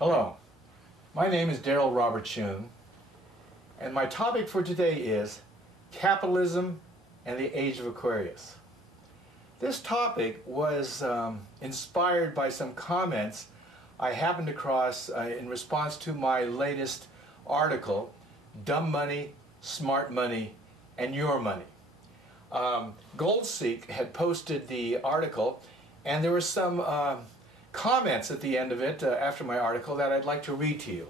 Hello, my name is Darryl Robert Schoon, and my topic for today is Capitalism and the Age of Aquarius. This topic was inspired by some comments I happened across in response to my latest article, Dumb Money, Smart Money, and Your Money. Goldseek had posted the article, and there were some comments at the end of it after my article that I'd like to read to you.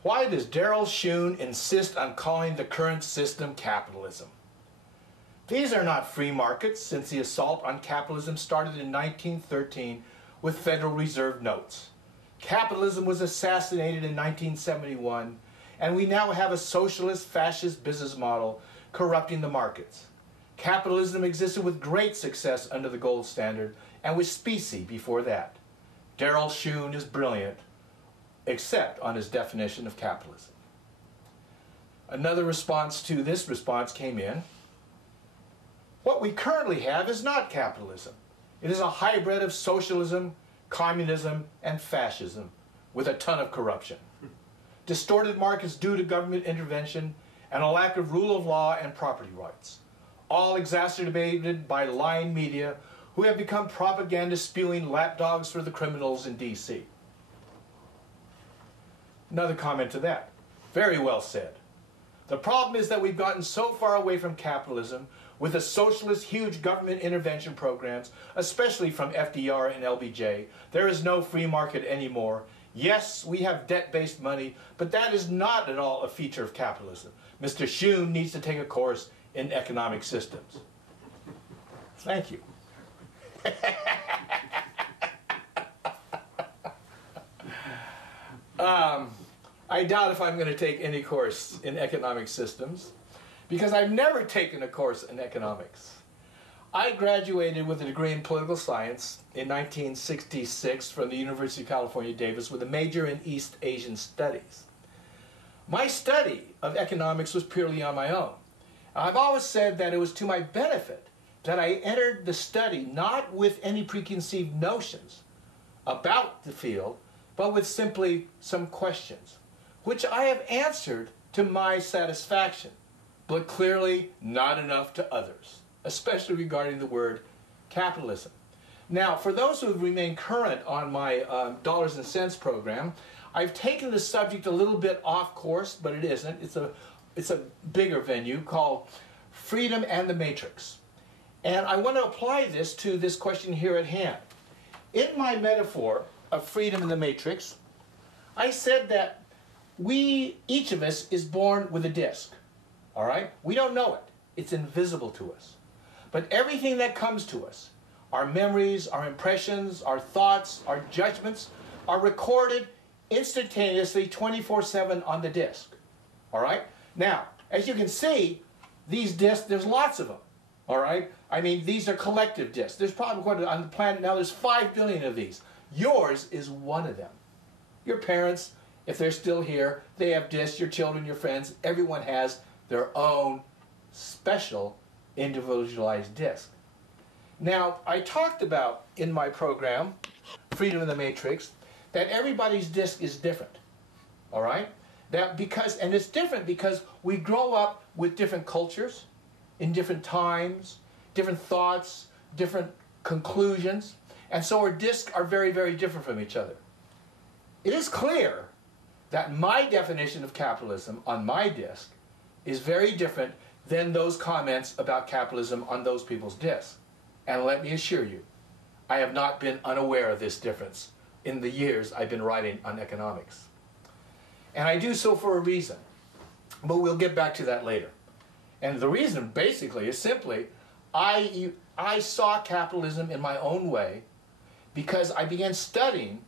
Why does Darryl Schoon insist on calling the current system capitalism? These are not free markets, since the assault on capitalism started in 1913 with Federal Reserve notes. Capitalism was assassinated in 1971, and we now have a socialist fascist business model corrupting the markets. Capitalism existed with great success under the gold standard and with specie before that. Darryl Schoon is brilliant, except on his definition of capitalism. Another response to this response came in. What we currently have is not capitalism. It is a hybrid of socialism, communism, and fascism with a ton of corruption. Distorted markets due to government intervention and a lack of rule of law and property rights, all exacerbated by lying media who have become propaganda spewing lapdogs for the criminals in D.C. Another comment to that. Very well said. The problem is that we've gotten so far away from capitalism with the socialist huge government intervention programs, especially from FDR and LBJ, there is no free market anymore. Yes, we have debt-based money, but that is not at all a feature of capitalism. Mr. Schoon needs to take a course in economic systems. Thank you. I doubt if I'm going to take any course in economic systems because I've never taken a course in economics. I graduated with a degree in political science in 1966 from the University of California, Davis, with a major in East Asian studies. My study of economics was purely on my own. I've always said that it was to my benefit that I entered the study not with any preconceived notions about the field, but with simply some questions, which I have answered to my satisfaction, but clearly not enough to others, especially regarding the word capitalism. Now, for those who have remained current on my dollars and cents program, I've taken the subject a little bit off course, but it isn't. It's a bigger venue called Freedom and the Matrix. And I want to apply this to this question here at hand. In my metaphor of freedom and the matrix, I said that each of us is born with a disc. All right? We don't know it. It's invisible to us. But everything that comes to us, our memories, our impressions, our thoughts, our judgments, are recorded instantaneously 24/7 on the disc. All right? Now, as you can see, these discs, there's lots of them. All right? I mean, these are collective discs. There's probably, on the planet now, there's 5 billion of these. Yours is one of them. Your parents, if they're still here, they have discs, your children, your friends, everyone has their own special individualized disc. Now, I talked about in my program, Freedom in the Matrix, that everybody's disc is different. All right? And it's different because we grow up with different cultures, in different times, different thoughts, different conclusions, and so our discs are very, very different from each other. It is clear that my definition of capitalism on my disc is very different than those comments about capitalism on those people's discs. And let me assure you, I have not been unaware of this difference in the years I've been writing on economics. And I do so for a reason, but we'll get back to that later. And the reason, basically, is simply, I saw capitalism in my own way because I began studying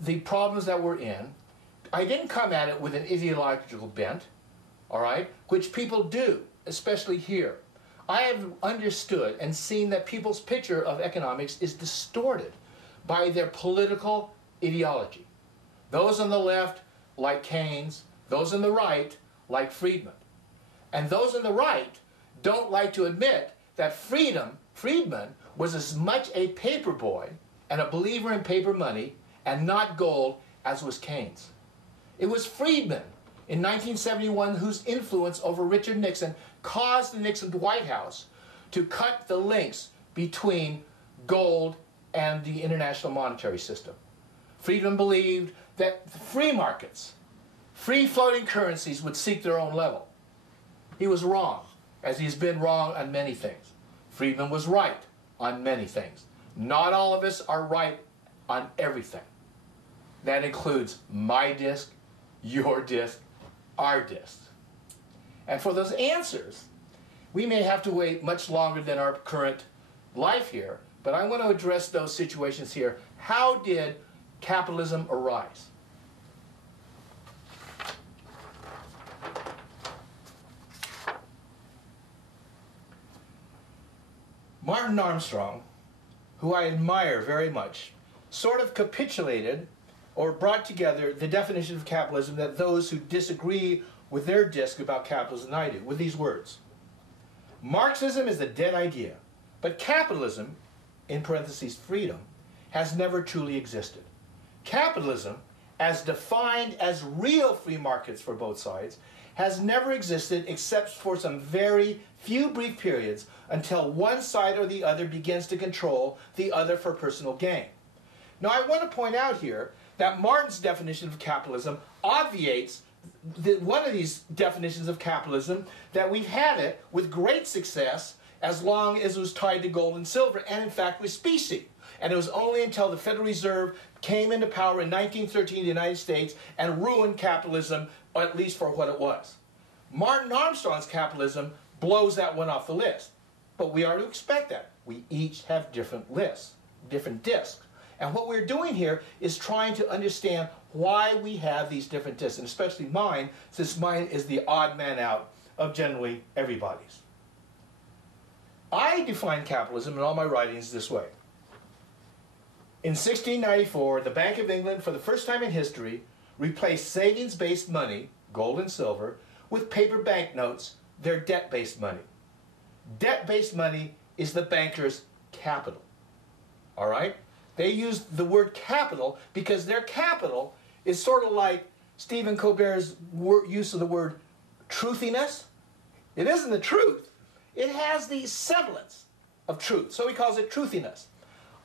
the problems that we're in. I didn't come at it with an ideological bent, all right, which people do, especially here. I have understood and seen that people's picture of economics is distorted by their political ideology. Those on the left, like Keynes, those on the right, like Friedman. And those on the right don't like to admit that freedom Friedman was as much a paper boy and a believer in paper money and not gold as was Keynes. It was Friedman in 1971 whose influence over Richard Nixon caused the Nixon White House to cut the links between gold and the international monetary system. Friedman believed that free markets, free floating currencies would seek their own level. He was wrong, as he's been wrong on many things. Friedman was right on many things. Not all of us are right on everything. That includes my disc, your disc, our disc. And for those answers, we may have to wait much longer than our current life here, but I want to address those situations here. How did capitalism arise? Martin Armstrong, who I admire very much, sort of capitulated or brought together the definition of capitalism that those who disagree with their disc about capitalism and I do, with these words. Marxism is a dead idea, but capitalism, in parentheses freedom, has never truly existed. Capitalism, as defined as real free markets for both sides, has never existed except for some very few brief periods until one side or the other begins to control the other for personal gain. Now I want to point out here that Martin's definition of capitalism obviates one of these definitions of capitalism, that we've had it with great success as long as it was tied to gold and silver, and in fact with specie. And it was only until the Federal Reserve came into power in 1913 in the United States and ruined capitalism, or at least for what it was. Martin Armstrong's capitalism blows that one off the list. But we are to expect that. We each have different lists, different discs. And what we're doing here is trying to understand why we have these different discs, and especially mine, since mine is the odd man out of generally everybody's. I define capitalism in all my writings this way. In 1694, the Bank of England, for the first time in history, replaced savings-based money, gold and silver, with paper banknotes, their debt-based money. Debt-based money is the banker's capital. All right? They use the word capital because their capital is sort of like Stephen Colbert's use of the word truthiness. It isn't the truth. It has the semblance of truth. So he calls it truthiness.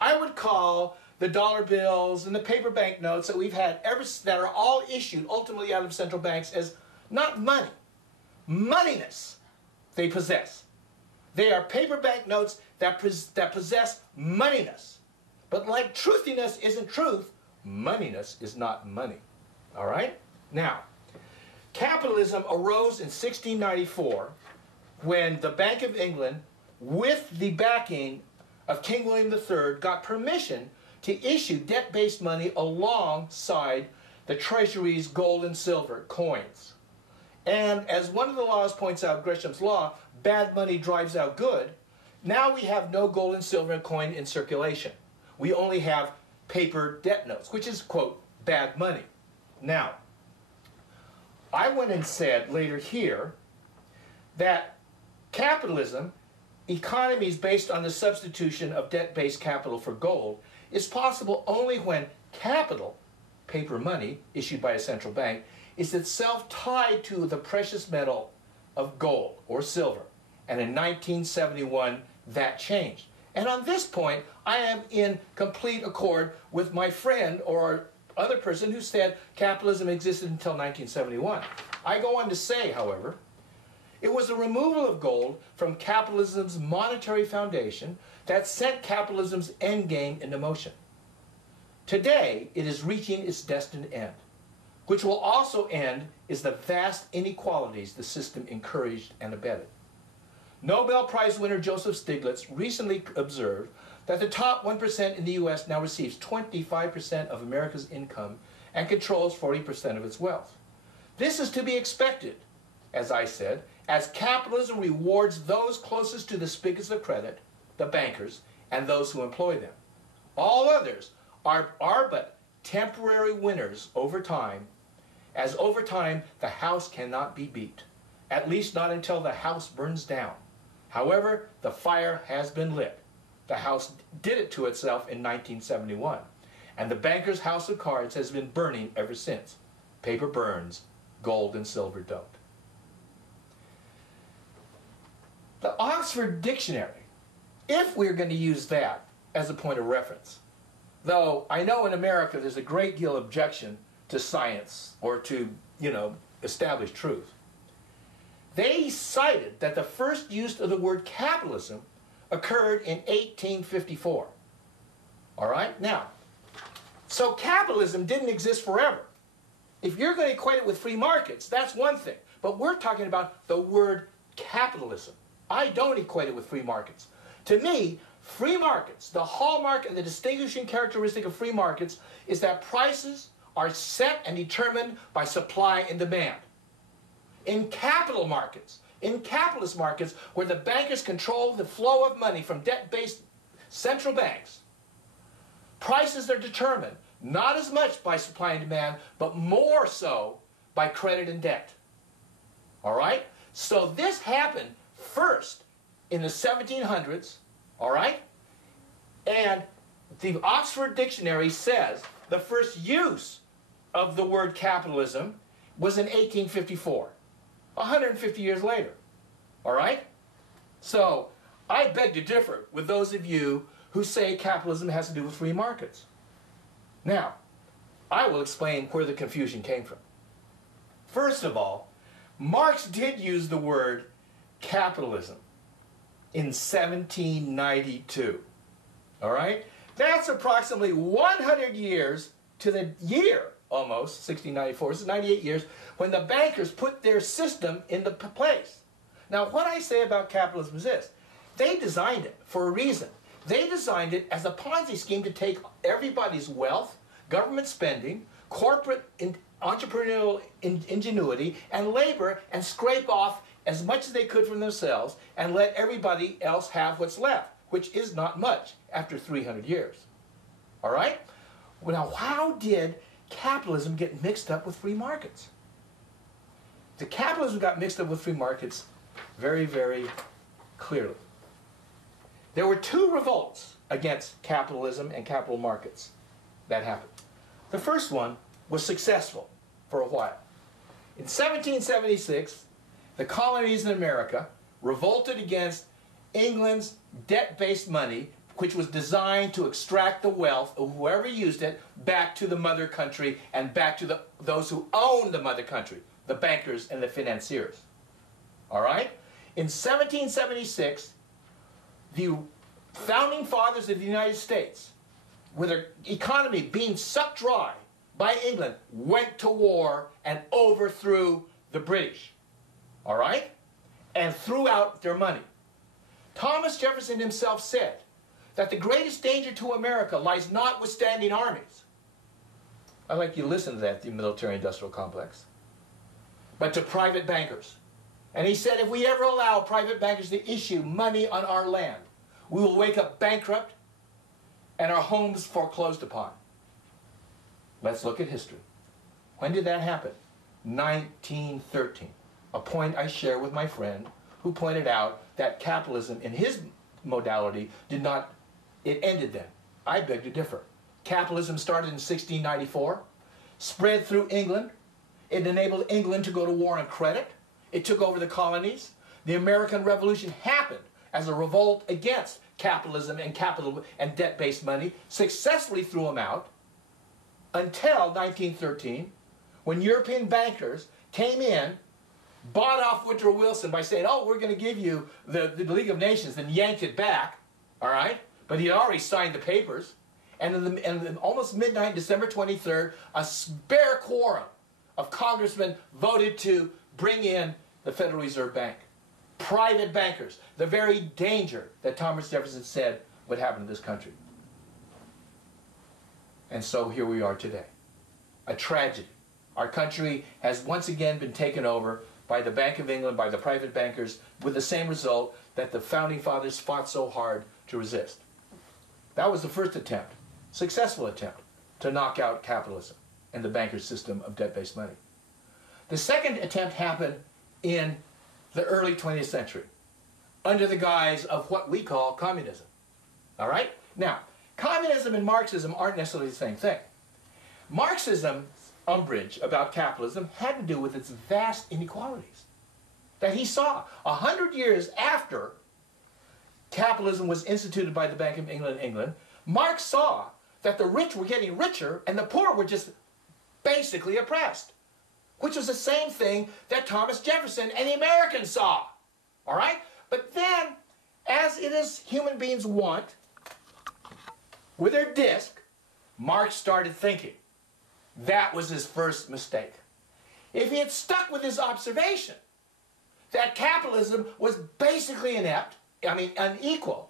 I would call the dollar bills and the paper banknotes that we've had that are all issued ultimately out of central banks as not money, moneyness they possess. They are paper banknotes that possess moneyness. But like truthiness isn't truth, moneyness is not money. All right? Now, capitalism arose in 1694 when the Bank of England, with the backing of King William III, got permission to issue debt-based money alongside the Treasury's gold and silver coins. And as one of the laws points out, Gresham's law, bad money drives out good. Now we have no gold and silver coin in circulation. We only have paper debt notes, which is, quote, bad money. Now, I went and said later here that capitalism, economies based on the substitution of debt-based capital for gold, is possible only when capital, paper money issued by a central bank, is itself tied to the precious metal of gold or silver. And in 1971, that changed. And on this point, I am in complete accord with my friend or other person who said capitalism existed until 1971. I go on to say, however, it was the removal of gold from capitalism's monetary foundation that set capitalism's endgame into motion. Today, it is reaching its destined end. Which will also end is the vast inequalities the system encouraged and abetted. Nobel Prize winner Joseph Stiglitz recently observed that the top 1% in the U.S. now receives 25% of America's income and controls 40% of its wealth. This is to be expected, as I said, as capitalism rewards those closest to the spigots of credit, the bankers, and those who employ them. All others are but temporary winners over time, as over time the house cannot be beat, at least not until the house burns down. However, the fire has been lit. the house did it to itself in 1971. And the banker's house of cards has been burning ever since. Paper burns, gold and silver don't. The Oxford Dictionary, if we're going to use that as a point of reference, though I know in America there's a great deal of objection to science or to, established truth. They cited that the first use of the word capitalism occurred in 1854. All right? Now, so capitalism didn't exist forever. If you're going to equate it with free markets, that's one thing. But we're talking about the word capitalism. I don't equate it with free markets. To me, free markets, the hallmark and the distinguishing characteristic of free markets is that prices are set and determined by supply and demand. In capital markets, in capitalist markets, where the bankers control the flow of money from debt-based central banks, prices are determined not as much by supply and demand, but more so by credit and debt. All right? So this happened first in the 1700s, all right? And the Oxford Dictionary says the first use of the word capitalism was in 1854, 150 years later, all right? So I beg to differ with those of you who say capitalism has to do with free markets. Now, I will explain where the confusion came from. First of all, Marx did use the word capitalism in 1792, all right? That's approximately 100 years to the year, almost, 1694, this is 98 years, when the bankers put their system into place. Now, what I say about capitalism is this. They designed it for a reason. They designed it as a Ponzi scheme to take everybody's wealth, government spending, corporate entrepreneurial ingenuity, and labor and scrape off as much as they could from themselves and let everybody else have what's left, which is not much after 300 years. All right? Well, now, how did capitalism get mixed up with free markets? The capitalism got mixed up with free markets very, very clearly. There were two revolts against capitalism and capital markets that happened. The first one was successful for a while. In 1776, the colonies in America revolted against England's debt-based money, which was designed to extract the wealth of whoever used it back to the mother country and back to those who owned the mother country, the bankers and the financiers. All right? In 1776, the founding fathers of the United States, with their economy being sucked dry by England, went to war and overthrew the British. All right? And threw out their money. Thomas Jefferson himself said that the greatest danger to America lies not with standing armies. I'd like you to listen to that, the military-industrial complex. But to private bankers. And he said if we ever allow private bankers to issue money on our land, we will wake up bankrupt and our homes foreclosed upon. Let's look at history. When did that happen? 1913. A point I share with my friend who pointed out that capitalism in his modality it ended then. I beg to differ. Capitalism started in 1694, spread through England. It enabled England to go to war on credit. It took over the colonies. The American Revolution happened as a revolt against capitalism and capital and debt-based money, successfully threw them out until 1913, when European bankers came in, bought off Woodrow Wilson by saying, oh, we're going to give you the League of Nations, then yanked it back, all right? But he had already signed the papers. And in almost midnight, December 23rd, a spare quorum of congressmen voted to bring in the Federal Reserve Bank. Private bankers, the very danger that Thomas Jefferson said would happen in this country. And so here we are today. A tragedy. Our country has once again been taken over by the Bank of England, by the private bankers, with the same result that the Founding Fathers fought so hard to resist. That was the first attempt, successful attempt, to knock out capitalism and the bankers' system of debt-based money. The second attempt happened in the early 20th century, under the guise of what we call communism. All right? Now, communism and Marxism aren't necessarily the same thing. Marxism's umbrage about capitalism had to do with its vast inequalities that he saw. 100 years after capitalism was instituted by the Bank of England, Marx saw that the rich were getting richer and the poor were just basically oppressed, which was the same thing that Thomas Jefferson and the Americans saw. All right? But then, as it is human beings want, with their disc, Marx started thinking. That was his first mistake. If he had stuck with his observation that capitalism was basically unequal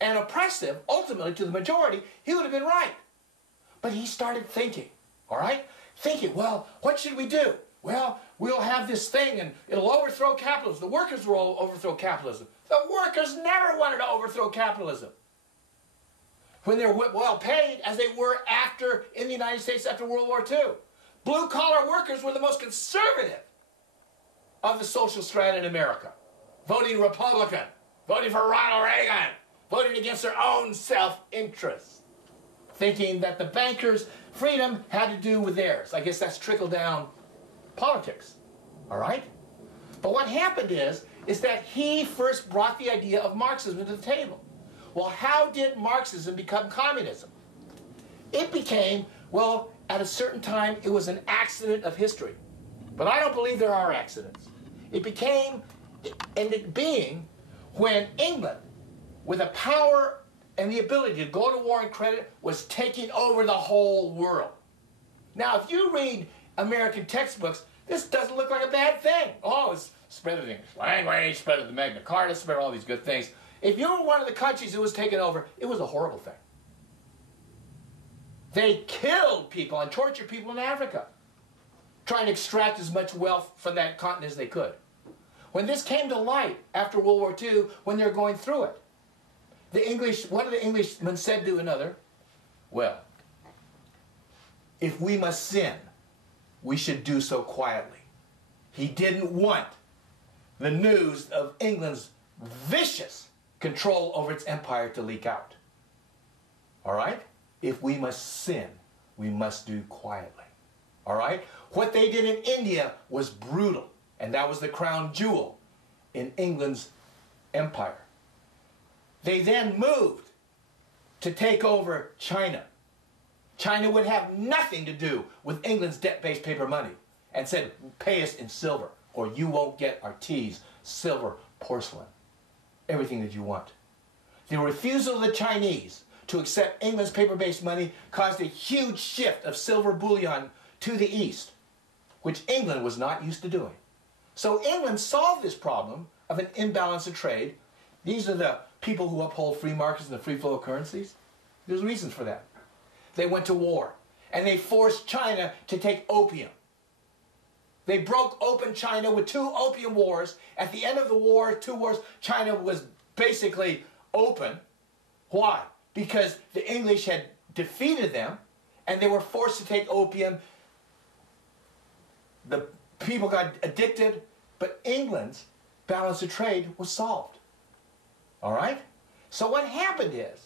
and oppressive, ultimately to the majority, he would have been right. But he started thinking, all right? Thinking, well, what should we do? Well, we'll have this thing and it'll overthrow capitalism. The workers will overthrow capitalism. The workers never wanted to overthrow capitalism. When they're well paid, as they were in the United States after World War II. Blue-collar workers were the most conservative of the social strata in America. Voting Republican, voting for Ronald Reagan, voting against their own self-interest. Thinking that the bankers' freedom had to do with theirs. I guess that's trickle-down politics, all right? But what happened is that he first brought the idea of Marxism to the table. Well, how did Marxism become communism? It became, well, at a certain time, it was an accident of history. But I don't believe there are accidents. It ended being when England, with the power and the ability to go to war and credit, was taking over the whole world. Now, if you read American textbooks, this doesn't look like a bad thing. Oh, it's spread of the English language, spread of the Magna Carta, spread of all these good things. If you were one of the countries that was taken over, it was a horrible thing. They killed people and tortured people in Africa, trying to extract as much wealth from that continent as they could. When this came to light after World War II, when they were going through it, one of the Englishmen said to another, well, if we must sin, we should do so quietly. He didn't want the news of England's vicious control over its empire to leak out. All right? If we must sin, we must do quietly. All right? What they did in India was brutal, and that was the crown jewel in England's empire. They then moved to take over China. China would have nothing to do with England's debt-based paper money and said, pay us in silver, or you won't get our teas, silver, porcelain, everything that you want. The refusal of the Chinese to accept England's paper-based money caused a huge shift of silver bullion to the East, which England was not used to doing. So England solved this problem of an imbalance of trade. These are the people who uphold free markets and the free flow of currencies. There's reasons for that. They went to war, and they forced China to take opium. They broke open China with 2 opium wars. At the end of the war, 2 wars, China was basically open. Why? Because the English had defeated them, and they were forced to take opium. The people got addicted, but England's balance of trade was solved. All right? So what happened is,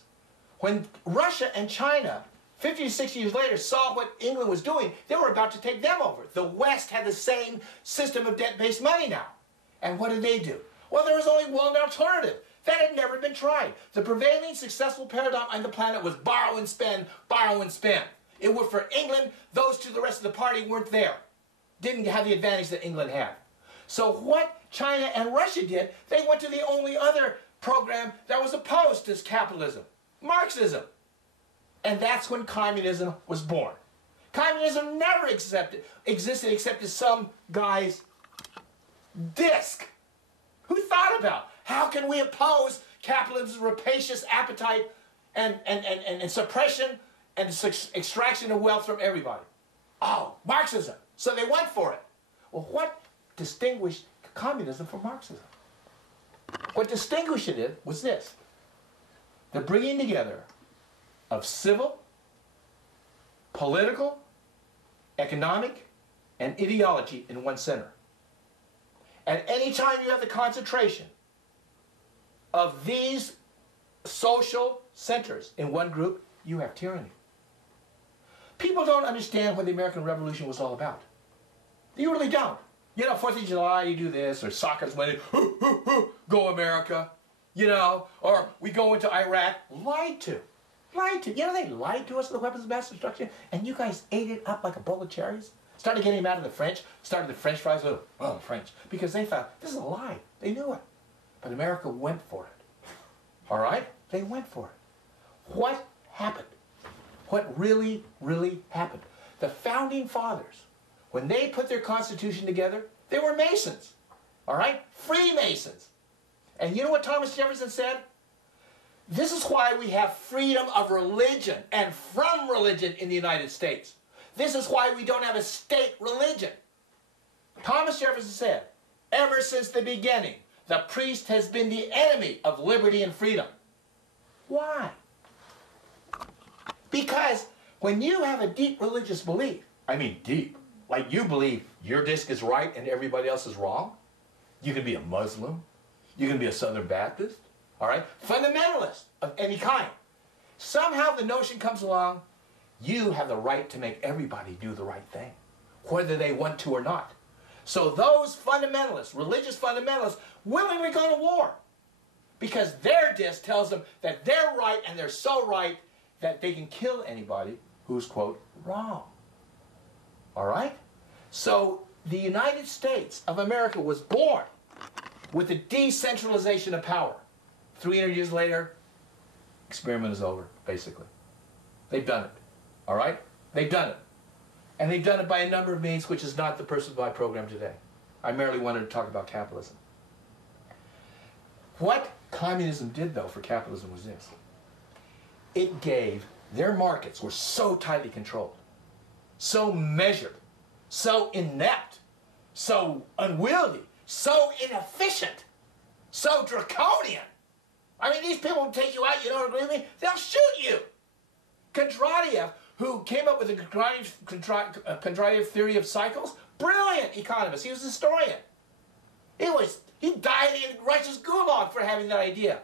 when Russia and China 50 to 60 years later saw what England was doing, they were about to take them over. The West had the same system of debt-based money now. And what did they do? Well, there was only one alternative. That had never been tried. The prevailing successful paradigm on the planet was borrow and spend, borrow and spend. It was for England. Those to the rest of the party weren't there. Didn't have the advantage that England had. So what China and Russia did, they went to the only other program that was opposed to capitalism, Marxism. And that's when communism was born. Communism never existed except as some guy's disc. Who thought about how can we oppose capitalism's rapacious appetite and suppression and extraction of wealth from everybody? Oh, Marxism. So they went for it. Well, what distinguished communism from Marxism? What distinguished it was this: the bringing together of civil, political, economic, and ideology in one center. At any time you have the concentration of these social, centers in one group, you have tyranny. People don't understand what the American Revolution was all about. You really don't. You know, 4th of July, you do this, or soccer's winning, go America, you know, or we go into Iraq, lied to. Lied to. You know, they lied to us with the weapons of mass destruction, and you guys ate it up like a bowl of cherries. Started getting mad at the French, started the French fries, oh, French, because they thought, this is a lie. They knew it. But America went for it. All right? They went for it. What happened? What really, really happened? The Founding Fathers, when they put their Constitution together, they were Masons. All right? Freemasons. And you know what Thomas Jefferson said? This is why we have freedom of religion and from religion in the United States. This is why we don't have a state religion. Thomas Jefferson said, ever since the beginning, the priest has been the enemy of liberty and freedom. Why? Because when you have a deep religious belief, I mean deep, like you believe your disc is right and everybody else is wrong, you can be a Muslim, you can be a Southern Baptist, all right? Fundamentalist of any kind. Somehow the notion comes along, you have the right to make everybody do the right thing, whether they want to or not. So those fundamentalists, religious fundamentalists, willingly go to war because their disc tells them that they're right and they're so right that they can kill anybody who's, quote, wrong. All right? So the United States of America was born with the decentralization of power. 300 years later, experiment is over, basically. They've done it. All right? They've done it. And they've done it by a number of means, which is not the purpose of my program today. I merely wanted to talk about capitalism. What communism did, though, for capitalism was this. It gave, their markets were so tightly controlled, so measured, so inept, so unwieldy, so inefficient, so draconian. I mean, these people will take you out, you don't agree with me, they'll shoot you. Kondratiev, who came up with the Kondratiev theory of cycles, brilliant economist, he was a historian. He died in Russia's gulag for having that idea,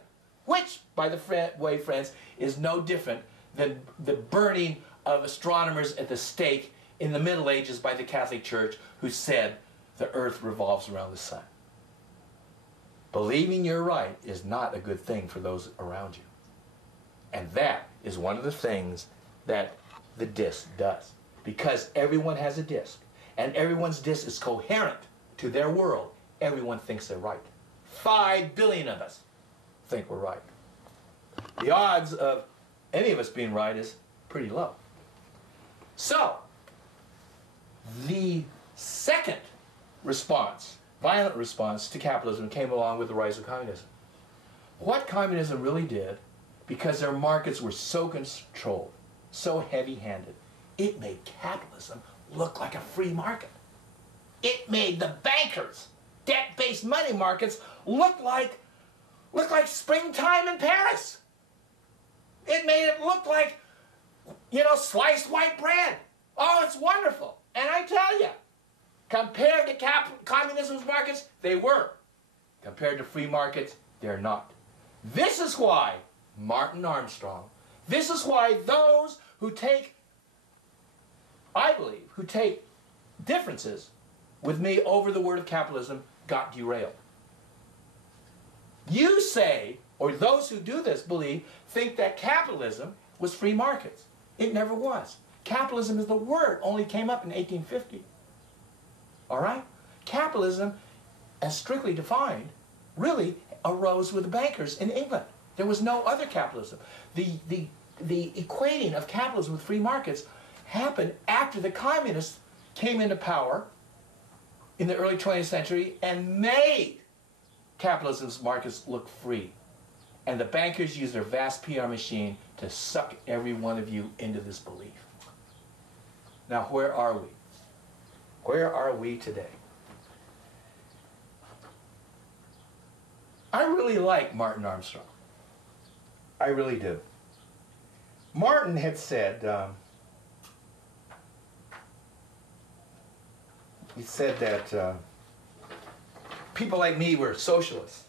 which, by the way, friends, is no different than the burning of astronomers at the stake in the Middle Ages by the Catholic Church, who said the earth revolves around the sun. Believing you're right is not a good thing for those around you. And that is one of the things that the disc does. Because everyone has a disc, and everyone's disc is coherent to their world, everyone thinks they're right. 5 billion of us think we're right. The odds of any of us being right is pretty low. So, the second response, violent response to capitalism came along with the rise of communism. What communism really did, because their markets were so controlled, so heavy-handed, it made capitalism look like a free market. It made the bankers, debt-based money markets, look like springtime in Paris. It made it look like, you know, sliced white bread. Oh, it's wonderful. And I tell you, compared to communism's markets, they were. Compared to free markets, they're not. This is why Martin Armstrong, this is why those who take, I believe, who take differences with me over the word of capitalism got derailed. You say, or those who do this believe, think that capitalism was free markets. It never was. Capitalism is the word, only came up in 1850. All right? Capitalism, as strictly defined, really arose with the bankers in England. There was no other capitalism. The equating of capitalism with free markets happened after the communists came into power in the early 20th century and made capitalism's markets look free. And the bankers used their vast PR machine to suck every one of you into this belief. Now, where are we? Where are we today? I really like Martin Armstrong. I really do. Martin had said, he said that people like me were socialists.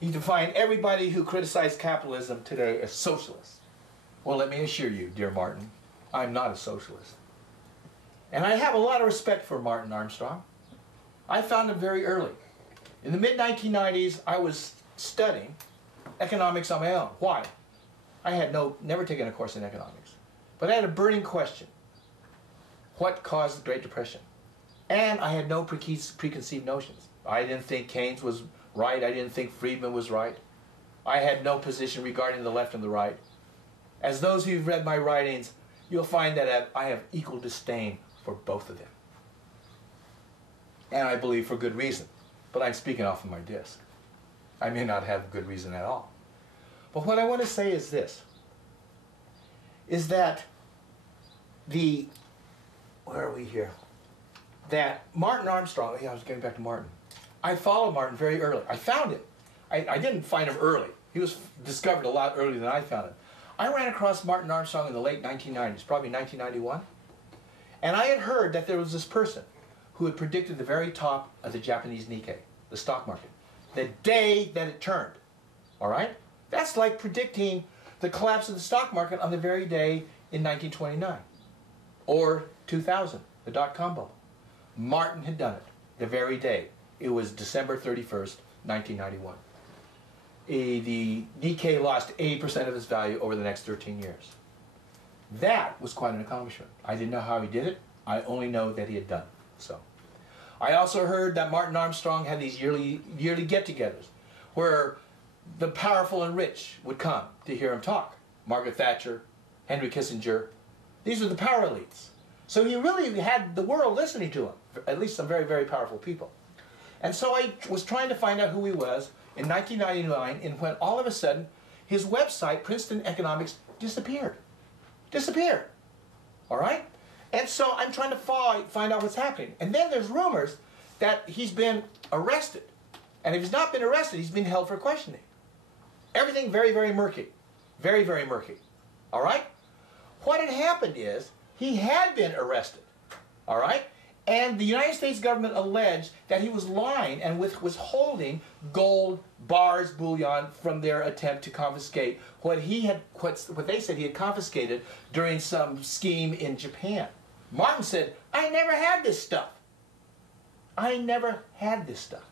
He defined everybody who criticized capitalism today as socialists. Well, let me assure you, dear Martin, I'm not a socialist. And I have a lot of respect for Martin Armstrong. I found him very early. In the mid-1990s, I was studying economics on my own. Why? I had never taken a course in economics. But I had a burning question. What caused the Great Depression? And I had no preconceived notions. I didn't think Keynes was right. I didn't think Friedman was right. I had no position regarding the left and the right. As those who've read my writings, you'll find that I have equal disdain for both of them. And I believe for good reason. But I'm speaking off of my disc. I may not have good reason at all. But what I want to say is this, is that where are we here? That Martin Armstrong, yeah, I was getting back to Martin. I followed Martin very early. I found him. I didn't find him early. He was discovered a lot earlier than I found him. I ran across Martin Armstrong in the late 1990s, probably 1991. And I had heard that there was this person who had predicted the very top of the Japanese Nikkei, the stock market, the day that it turned. All right? That's like predicting the collapse of the stock market on the very day in 1929 or 2000, the dot-com bubble. Martin had done it the very day. It was December 31st, 1991. The Nikkei lost 80% of its value over the next 13 years. That was quite an accomplishment. I didn't know how he did it. I only know that he had done it. So, I also heard that Martin Armstrong had these yearly get-togethers where the powerful and rich would come to hear him talk. Margaret Thatcher, Henry Kissinger. These were the power elites. So he really had the world listening to him, at least some very, very powerful people. And so I was trying to find out who he was in 1999, and when all of a sudden his website, Princeton Economics, disappeared. Disappeared. All right? And so I'm trying to find out what's happening. And then there's rumors that he's been arrested. And if he's not been arrested, he's been held for questioning. Everything very, very murky. Very, very murky. All right? What had happened is he had been arrested. All right? And the United States government alleged that he was lying and was holding gold bars, bullion, from their attempt to confiscate what they said he had confiscated during some scheme in Japan. Martin said, I never had this stuff. I never had this stuff.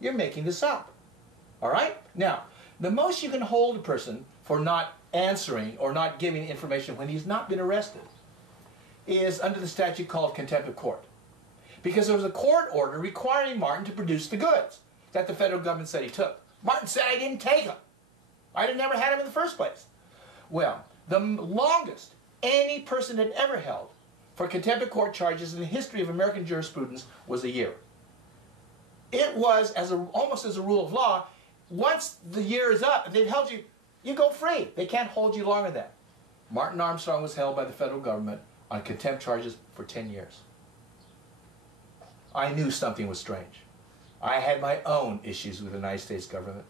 You're making this up. All right? Now, the most you can hold a person for not answering or not giving information when he's not been arrested is under the statute called contempt of court. Because there was a court order requiring Martin to produce the goods that the federal government said he took. Martin said, I didn't take them. I had never had them in the first place. Well, the longest any person had ever held for contempt of court charges in the history of American jurisprudence was a year. It was, almost as a rule of law, once the year is up, if they've held you, you go free. They can't hold you longer than that. Martin Armstrong was held by the federal government on contempt charges for 10 years. I knew something was strange. I had my own issues with the United States government.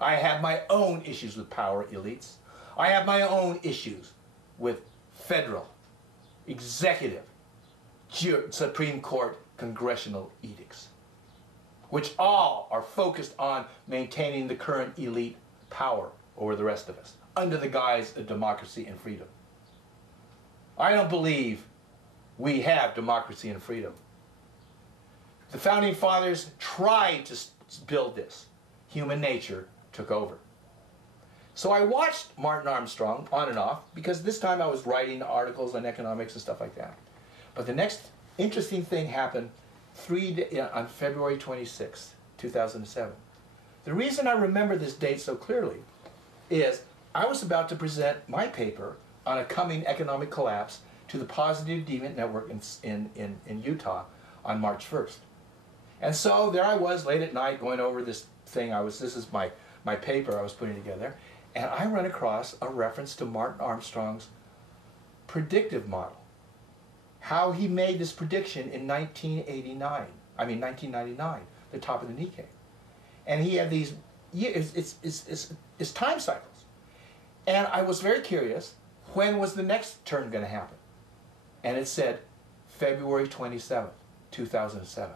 I have my own issues with power elites. I have my own issues with federal, executive, Supreme Court, congressional edicts, which all are focused on maintaining the current elite power over the rest of us, under the guise of democracy and freedom. I don't believe we have democracy and freedom. The Founding Fathers tried to build this. Human nature took over. So I watched Martin Armstrong on and off, because this time I was writing articles on economics and stuff like that. But the next interesting thing happened on February 26, 2007. The reason I remember this date so clearly is I was about to present my paper on a coming economic collapse to the Positive Deviant Network in Utah on March 1st. And so there I was late at night going over this thing. This is my paper I was putting together. And I run across a reference to Martin Armstrong's predictive model. How he made this prediction in 1999, the top of the Nikkei. And he had these years, it's time cycles. And I was very curious, when was the next turn going to happen? And it said February 27th, 2007.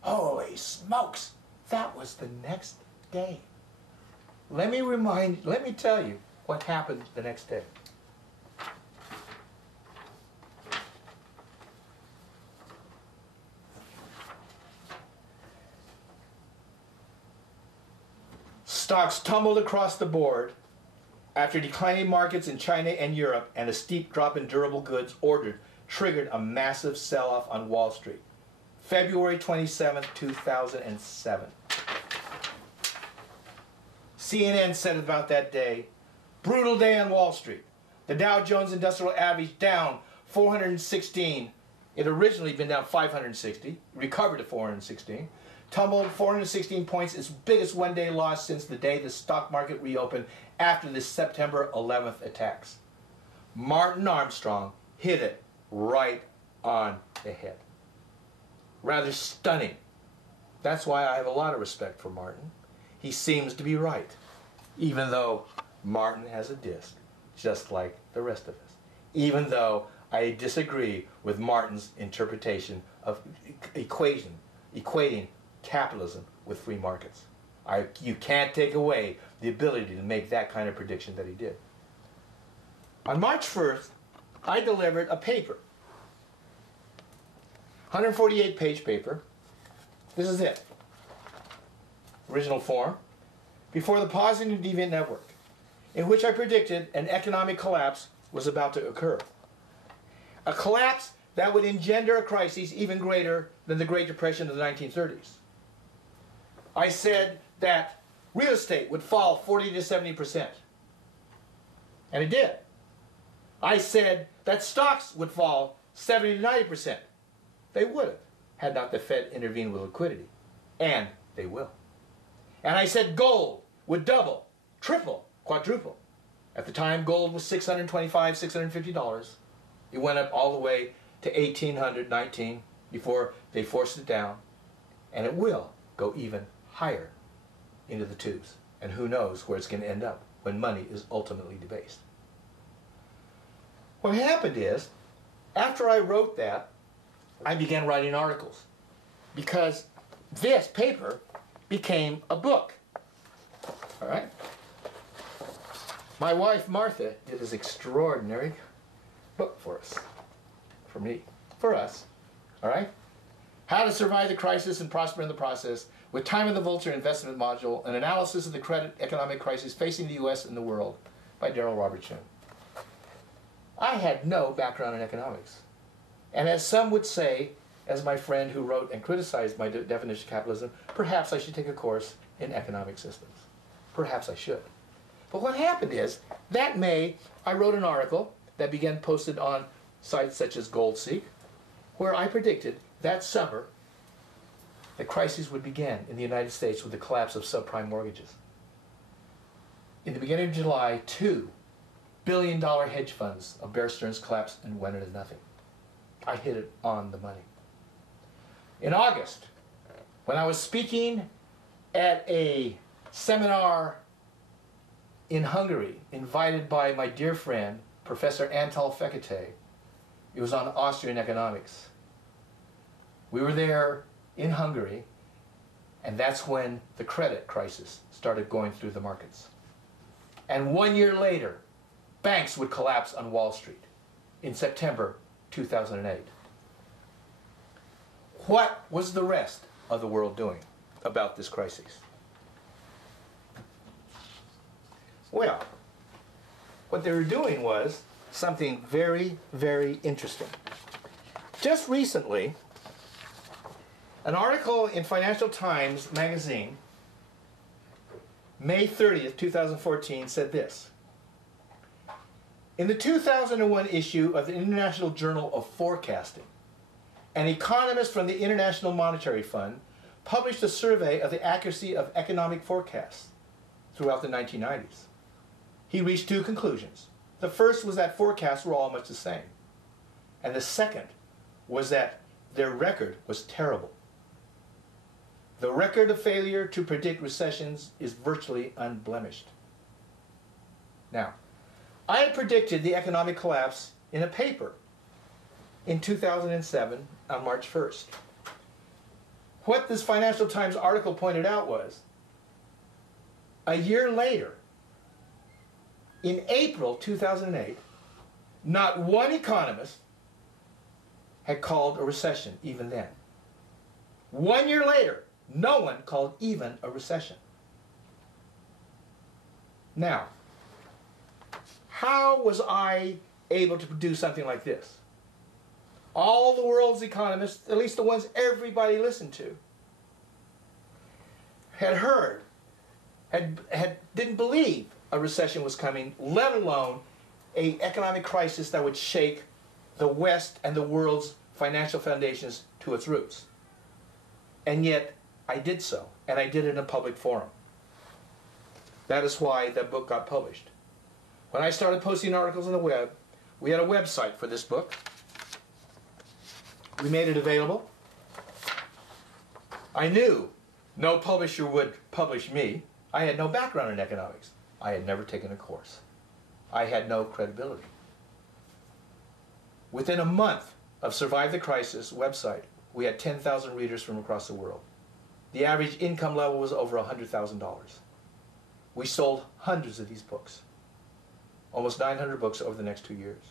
Holy smokes! That was the next day. let me tell you what happened the next day. Stocks tumbled across the board after declining markets in China and Europe and a steep drop in durable goods triggered a massive sell-off on Wall Street. February 27, 2007. CNN said about that day, brutal day on Wall Street. The Dow Jones Industrial Average down 416. It had originally been down 560, recovered to 416. Tumbled 416 points, its biggest one-day loss since the day the stock market reopened after the September 11th attacks. Martin Armstrong hit it right on the head. Rather stunning. That's why I have a lot of respect for Martin. He seems to be right, even though Martin has a disc, just like the rest of us. Even though I disagree with Martin's interpretation of equating capitalism with free markets. You can't take away the ability to make that kind of prediction that he did. On March 1st, I delivered a paper. 148-page paper. This is it. Original form. Before the Positive and Deviant Network, in which I predicted an economic collapse was about to occur. A collapse that would engender a crisis even greater than the Great Depression of the 1930s. I said that real estate would fall 40 to 70%. And it did. I said that stocks would fall 70 to 90%. They would have, had not the Fed intervened with liquidity. And they will. And I said gold would double, triple, quadruple. At the time, gold was $625, $650. It went up all the way to $1,800, $1,900 before they forced it down. And it will go even higher into the tubes. And who knows where it's going to end up when money is ultimately debased. What happened is, after I wrote that, I began writing articles. Because this paper became a book. All right? My wife, Martha, did this extraordinary book for us. For me. For us. All right? How to Survive the Crisis and Prosper in the Process, with Time of the Vulture Investment Module, an analysis of the credit economic crisis facing the U.S. and the world, by Darryl Robert Schoon. I had no background in economics. And as some would say, as my friend who wrote and criticized my definition of capitalism, perhaps I should take a course in economic systems. Perhaps I should. But what happened is, that May, I wrote an article that began posted on sites such as GoldSeek, where I predicted that summer the crisis would begin in the United States with the collapse of subprime mortgages. In the beginning of July, $2 billion hedge funds of Bear Stearns collapsed and went into nothing. I hit it on the money. In August, when I was speaking at a seminar in Hungary, invited by my dear friend, Professor Antal Fekete, it was on Austrian economics. We were there in Hungary, and that's when the credit crisis started going through the markets. And 1 year later, banks would collapse on Wall Street in September 2008. What was the rest of the world doing about this crisis? Well, what they were doing was something very, very interesting. Just recently, an article in Financial Times magazine, May 30th, 2014, said this. In the 2001 issue of the International Journal of Forecasting, an economist from the International Monetary Fund published a survey of the accuracy of economic forecasts throughout the 1990s. He reached two conclusions. The first was that forecasts were all much the same. And the second was that their record was terrible. The record of failure to predict recessions is virtually unblemished. Now, I had predicted the economic collapse in a paper in 2007 on March 1st. What this Financial Times article pointed out was A year later, in April 2008, not one economist had called a recession even then. 1 year later, no one called even a recession. Now, how was I able to produce something like this? All the world's economists, at least the ones everybody listened to, had heard, didn't believe a recession was coming, let alone an economic crisis that would shake the West and the world's financial foundations to its roots. And yet, I did so, and I did it in a public forum. That is why that book got published. When I started posting articles on the web, we had a website for this book. We made it available. I knew no publisher would publish me. I had no background in economics. I had never taken a course. I had no credibility. Within a month of Survive the Crisis website, we had 10,000 readers from across the world. The average income level was over $100,000. We sold hundreds of these books, almost 900 books over the next 2 years.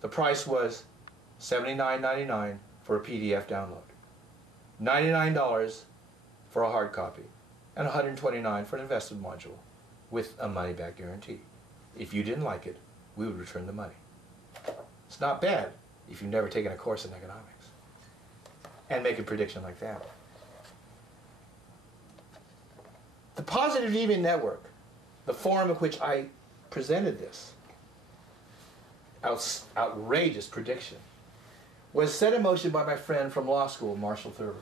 The price was $79.99 for a PDF download, $99 for a hard copy, and $129 for an investment module with a money-back guarantee. If you didn't like it, we would return the money. It's not bad if you've never taken a course in economics and make a prediction like that. The Positive Deviant Network, the forum in which I presented this outrageous prediction, was set in motion by my friend from law school, Marshall Thurber.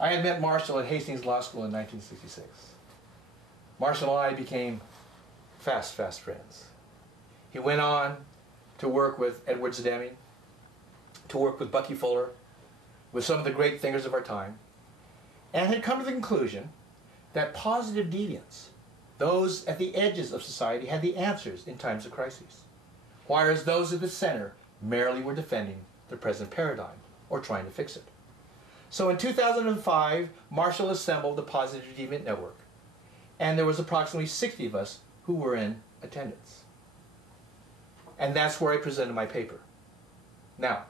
I had met Marshall at Hastings Law School in 1966. Marshall and I became fast friends. He went on to work with Edwards Deming, to work with Bucky Fuller, with some of the great thinkers of our time, and had come to the conclusion that positive deviants, those at the edges of society, had the answers in times of crises, whereas those at the center merely were defending the present paradigm or trying to fix it. So in 2005, Marshall assembled the Positive Deviant Network, and there was approximately 60 of us who were in attendance. And that's where I presented my paper. Now,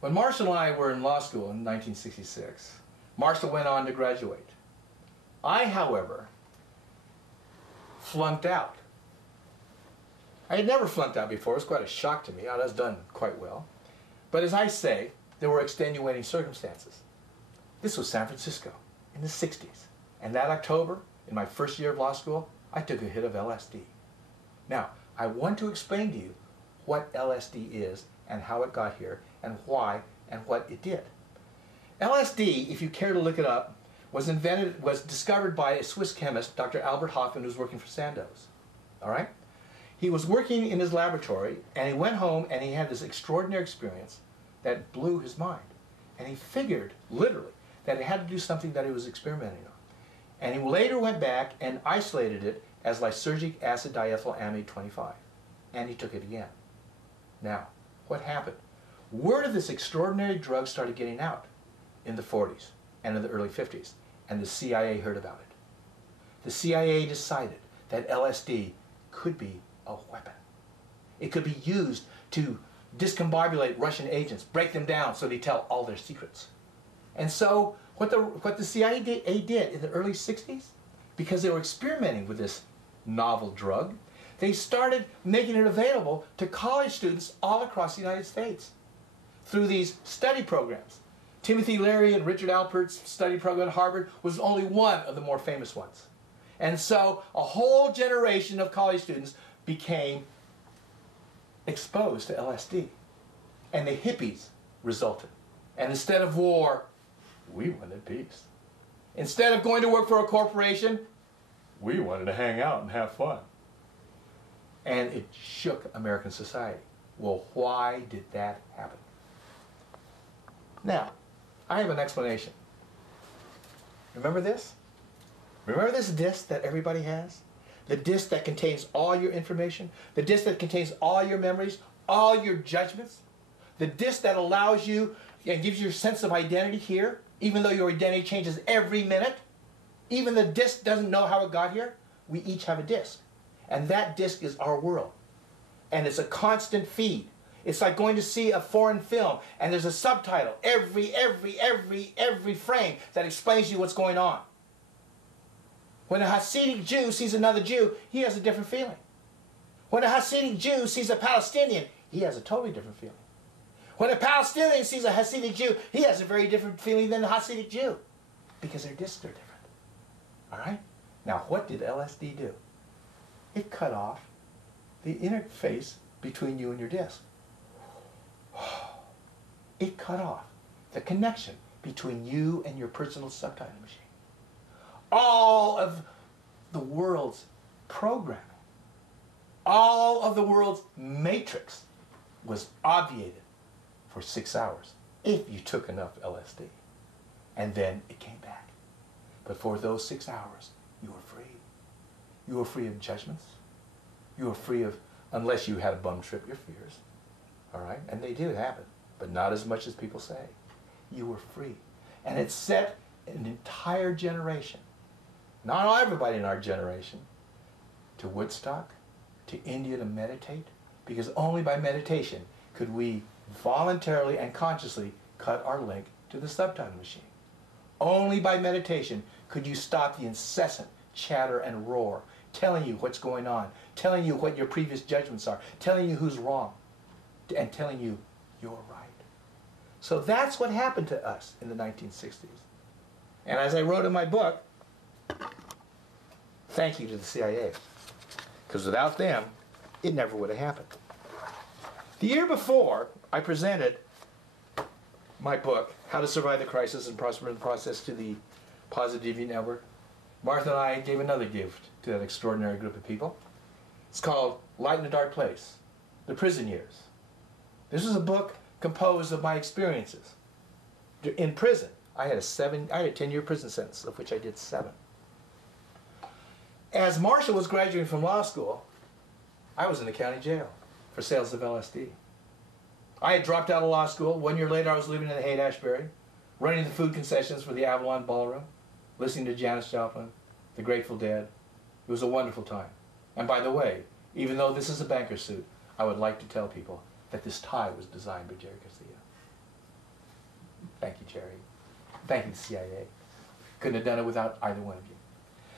when Marshall and I were in law school in 1966, Marshall went on to graduate. I, however, flunked out. I had never flunked out before. It was quite a shock to me. I was done quite well. But as I say, there were extenuating circumstances. This was San Francisco in the 60s. And that October, in my first year of law school, I took a hit of LSD. Now, I want to explain to you what LSD is and how it got here and why and what it did. LSD, if you care to look it up, was discovered by a Swiss chemist, Dr. Albert Hofmann, who was working for Sandoz. All right? He was working in his laboratory, and he went home and he had this extraordinary experience that blew his mind. And he figured, literally, that it had to do something that he was experimenting on. And he later went back and isolated it as lysergic acid diethylamide 25. And he took it again. Now, what happened? Word of this extraordinary drug started getting out in the 40s and in the early 50s, and the CIA heard about it. The CIA decided that LSD could be a weapon. It could be used to discombobulate Russian agents, break them down so they tell all their secrets. And so what the CIA did in the early 60s, because they were experimenting with this novel drug, they started making it available to college students all across the United States through these study programs. Timothy Leary and Richard Alpert's study program at Harvard was only one of the more famous ones. And so a whole generation of college students became exposed to LSD. And the hippies resulted. And instead of war, we wanted peace. Instead of going to work for a corporation, we wanted to hang out and have fun. And it shook American society. Well, why did that happen? Now, I have an explanation. Remember this? Remember this disk that everybody has? The disk that contains all your information? The disk that contains all your memories, all your judgments? The disk that allows you and gives you a sense of identity here, even though your identity changes every minute? Even the disc doesn't know how it got here. We each have a disc. And that disc is our world. And it's a constant feed. It's like going to see a foreign film and there's a subtitle every frame that explains to you what's going on. When a Hasidic Jew sees another Jew, he has a different feeling. When a Hasidic Jew sees a Palestinian, he has a totally different feeling. When a Palestinian sees a Hasidic Jew, he has a very different feeling than a Hasidic Jew. Because their discs are different. All right? Now, what did LSD do? It cut off the interface between you and your disc. It cut off the connection between you and your personal subtitle machine. All of the world's programming, all of the world's matrix was obviated for 6 hours if you took enough LSD. And then it came back. But for those 6 hours, you were free. You were free of judgments. You were free of, unless you had a bum trip, your fears. All right? And they did happen, but not as much as people say. You were free. And it set an entire generation, not everybody in our generation, to Woodstock, to India to meditate, because only by meditation could we voluntarily and consciously cut our link to the subtitle machine. Only by meditation could you stop the incessant chatter and roar, telling you what's going on, telling you what your previous judgments are, telling you who's wrong, and telling you you're right. So that's what happened to us in the 1960s. And as I wrote in my book, thank you to the CIA. Because without them, it never would have happened. The year before, I presented my book, How to Survive the Crisis and Prosper in the Process, to the Positive Deviant Network. Martha and I gave another gift to that extraordinary group of people. It's called Light in a Dark Place, The Prison Years. This is a book composed of my experiences. In prison, I had a 10-year prison sentence, of which I did 7. As Marshall was graduating from law school, I was in the county jail for sales of LSD. I had dropped out of law school. 1 year later, I was living in the Haight-Ashbury, running the food concessions for the Avalon Ballroom, listening to Janis Joplin, the Grateful Dead. It was a wonderful time. And by the way, even though this is a banker suit, I would like to tell people that this tie was designed by Jerry Garcia. Thank you, Jerry. Thank you, the CIA. Couldn't have done it without either one of you.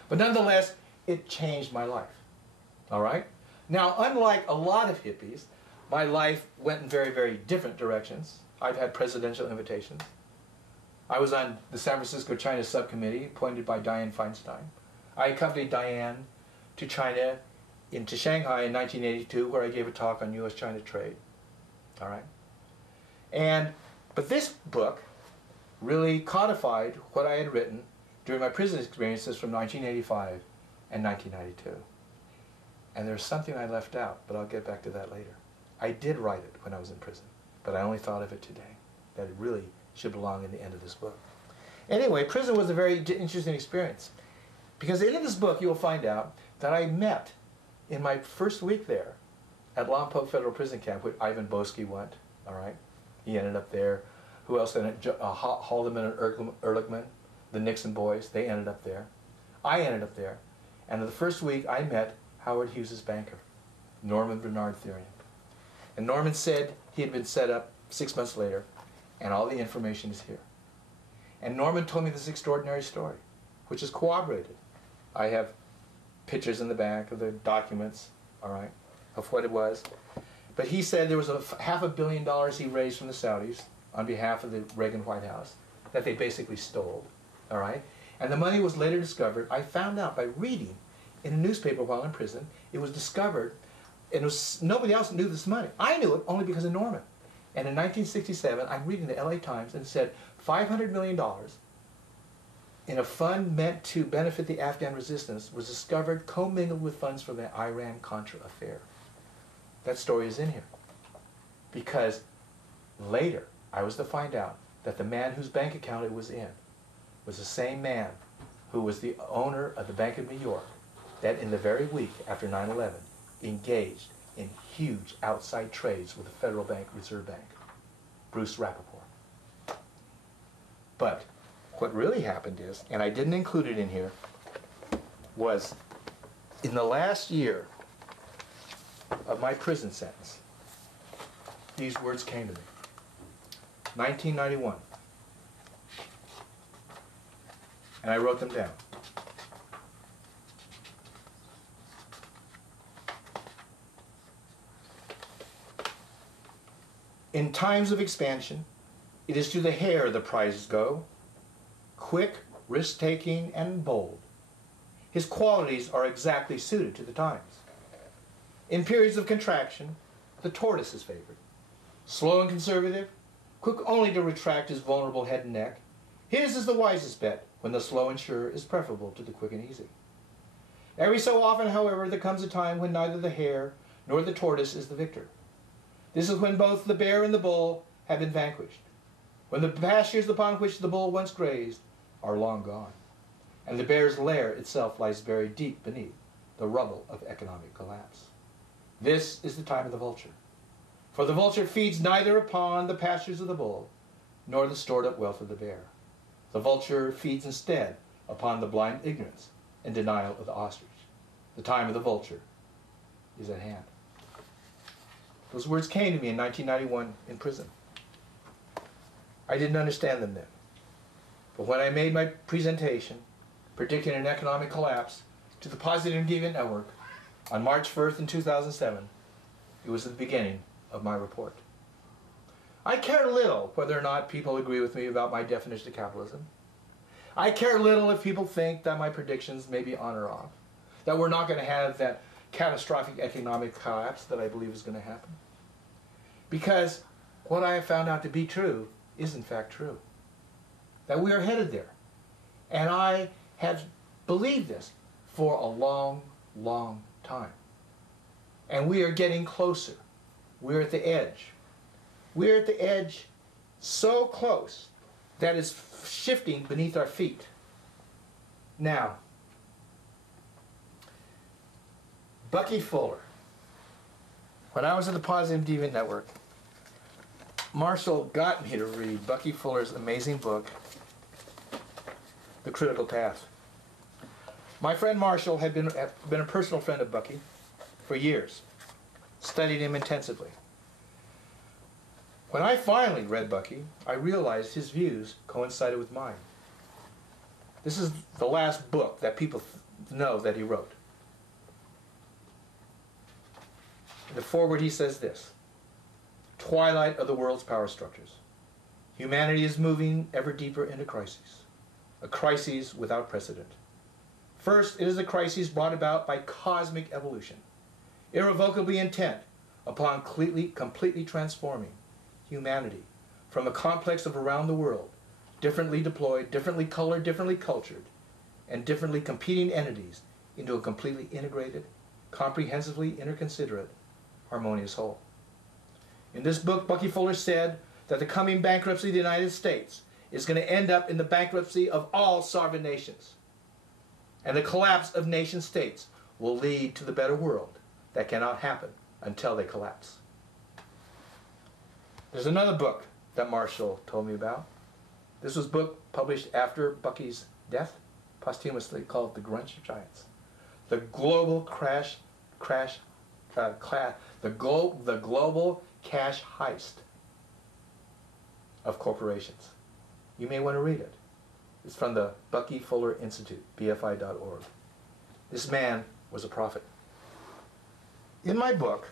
But nonetheless, it changed my life. All right? Now, unlike a lot of hippies, my life went in very, very different directions. I've had presidential invitations. I was on the San Francisco China Subcommittee, appointed by Dianne Feinstein. I accompanied Dianne to China, into Shanghai in 1982, where I gave a talk on U.S.-China trade. All right? But this book really codified what I had written during my prison experiences from 1985 and 1992. And there's something I left out, but I'll get back to that later. I did write it when I was in prison, but I only thought of it today, that it really should belong in the end of this book. Anyway, prison was a very interesting experience, because in this book you will find out that I met in my first week there at Lompoc Federal Prison Camp, where Ivan Boesky went, all right? He ended up there. Who else ended up? Haldeman and Ehrlichman, the Nixon boys, they ended up there. I ended up there. And in the first week, I met Howard Hughes's banker, Norman Bernard Therian. And Norman said he had been set up 6 months later, and all the information is here. And Norman told me this extraordinary story, which is corroborated. I have pictures in the back of the documents, all right, of what it was. But he said there was $500 million he raised from the Saudis on behalf of the Reagan White House that they basically stole, all right? And the money was later discovered. I found out by reading in a newspaper while in prison. It was discovered, and nobody else knew this money. I knew it only because of Norman. And in 1967, I'm reading the LA Times, and it said $500 million in a fund meant to benefit the Afghan resistance was discovered commingled with funds from the Iran-Contra affair. That story is in here. Because later, I was to find out that the man whose bank account it was in was the same man who was the owner of the Bank of New York that in the very week after 9/11 engaged in huge outside trades with the Federal Bank, Reserve Bank, Bruce Rappaport. But What really happened is, and I didn't include it in here, was in the last year of my prison sentence, these words came to me. 1991. And I wrote them down. In times of expansion, it is to the hare the prizes go, quick, risk-taking, and bold. His qualities are exactly suited to the times. In periods of contraction, the tortoise is favored. Slow and conservative, quick only to retract his vulnerable head and neck, his is the wisest bet when the slow and sure is preferable to the quick and easy. Every so often, however, there comes a time when neither the hare nor the tortoise is the victor. This is when both the bear and the bull have been vanquished, when the pastures upon which the bull once grazed are long gone, and the bear's lair itself lies buried deep beneath the rubble of economic collapse. This is the time of the vulture, for the vulture feeds neither upon the pastures of the bull nor the stored-up wealth of the bear. The vulture feeds instead upon the blind ignorance and denial of the ostrich. The time of the vulture is at hand. Those words came to me in 1991 in prison. I didn't understand them then. But when I made my presentation predicting an economic collapse to the Positive Deviant Network on March 1st in 2007, it was the beginning of my report. I care little whether or not people agree with me about my definition of capitalism. I care little if people think that my predictions may be on or off, that we're not going to have that catastrophic economic collapse that I believe is going to happen. Because what I have found out to be true is in fact true. That we are headed there. And I have believed this for a long, long time. And we are getting closer. We're at the edge. We're at the edge so close that it's shifting beneath our feet. Now, Bucky Fuller. When I was at the Positive Deviant Network, Marshall got me to read Bucky Fuller's amazing book, The Critical Path. My friend Marshall had been a personal friend of Bucky for years, studied him intensively. When I finally read Bucky, I realized his views coincided with mine. This is the last book that people know that he wrote. In the foreword he says this: twilight of the world's power structures. Humanity is moving ever deeper into crises, a crisis without precedent. First, it is a crisis brought about by cosmic evolution, irrevocably intent upon completely transforming humanity from a complex of around the world, differently deployed, differently colored, differently cultured, and differently competing entities into a completely integrated, comprehensively interconsiderate, harmonious whole. In this book, Bucky Fuller said that the coming bankruptcy of the United States is going to end up in the bankruptcy of all sovereign nations. And the collapse of nation states will lead to the better world that cannot happen until they collapse. There's another book that Marshall told me about. This was a book published after Bucky's death, posthumously, called The Grunge Giants. The global the global cash heist of corporations. You may want to read it. It's from the Bucky Fuller Institute, bfi.org. This man was a prophet. In my book,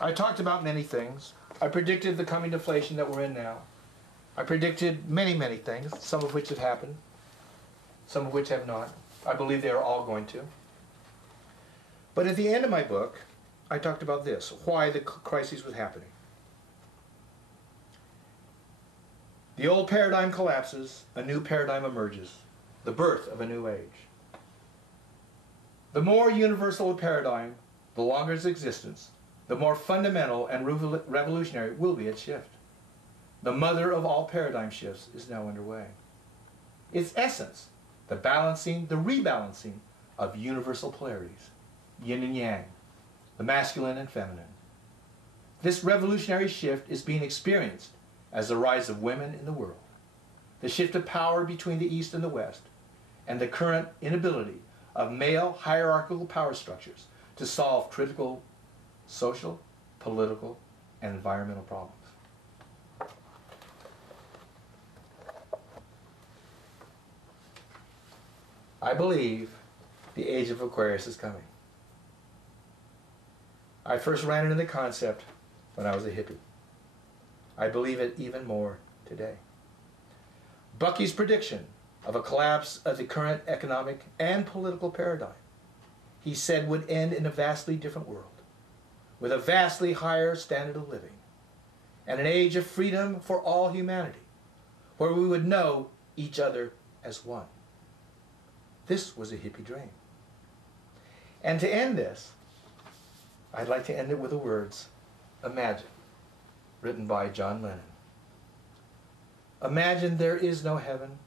I talked about many things. I predicted the coming deflation that we're in now. I predicted many, many things, some of which have happened, some of which have not. I believe they are all going to. But at the end of my book, I talked about this, why the crisis was happening. The old paradigm collapses, a new paradigm emerges, the birth of a new age. The more universal a paradigm, the longer its existence, the more fundamental and revolutionary will be its shift. The mother of all paradigm shifts is now underway. Its essence, the balancing, the rebalancing of universal polarities, yin and yang, the masculine and feminine. This revolutionary shift is being experienced as the rise of women in the world, the shift of power between the East and the West, and the current inability of male hierarchical power structures to solve critical social, political, and environmental problems. I believe the age of Aquarius is coming. I first ran into the concept when I was a hippie. I believe it even more today. Bucky's prediction of a collapse of the current economic and political paradigm, he said, would end in a vastly different world, with a vastly higher standard of living, and an age of freedom for all humanity, where we would know each other as one. This was a hippie dream. And to end this, I'd like to end it with the words, "Imagine," written by John Lennon. Imagine there is no heaven.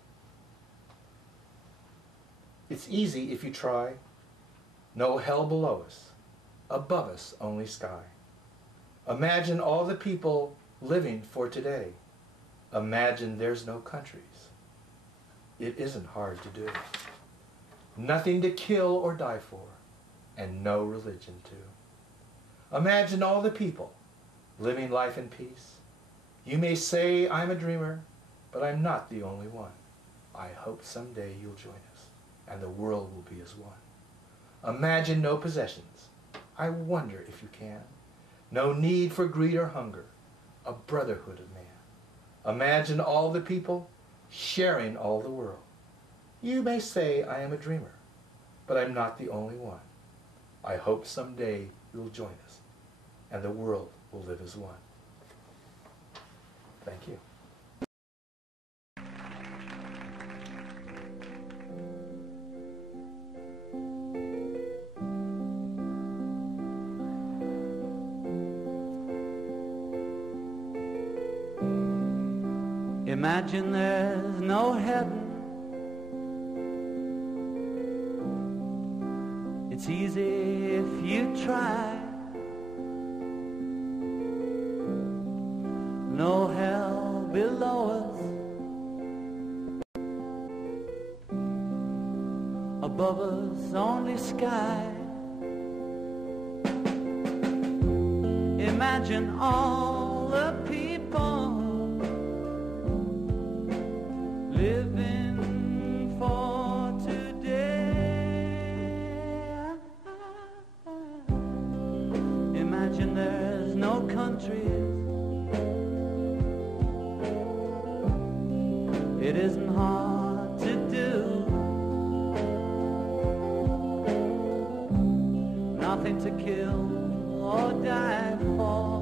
It's easy if you try. No hell below us. Above us only sky. Imagine all the people living for today. Imagine there's no countries. It isn't hard to do. Nothing to kill or die for, and no religion too. Imagine all the people living life in peace. You may say I'm a dreamer, but I'm not the only one. I hope someday you'll join us, and the world will be as one. Imagine no possessions. I wonder if you can. No need for greed or hunger, a brotherhood of man. Imagine all the people sharing all the world. You may say I am a dreamer, but I'm not the only one. I hope someday you'll join us, and the world will live as one. Thank you. Imagine there's no heaven. It's easy if you try. No hell below us. Above us only sky. Imagine all the people living for today. Imagine there's no countries. It isn't hard to do. Nothing to kill or die for.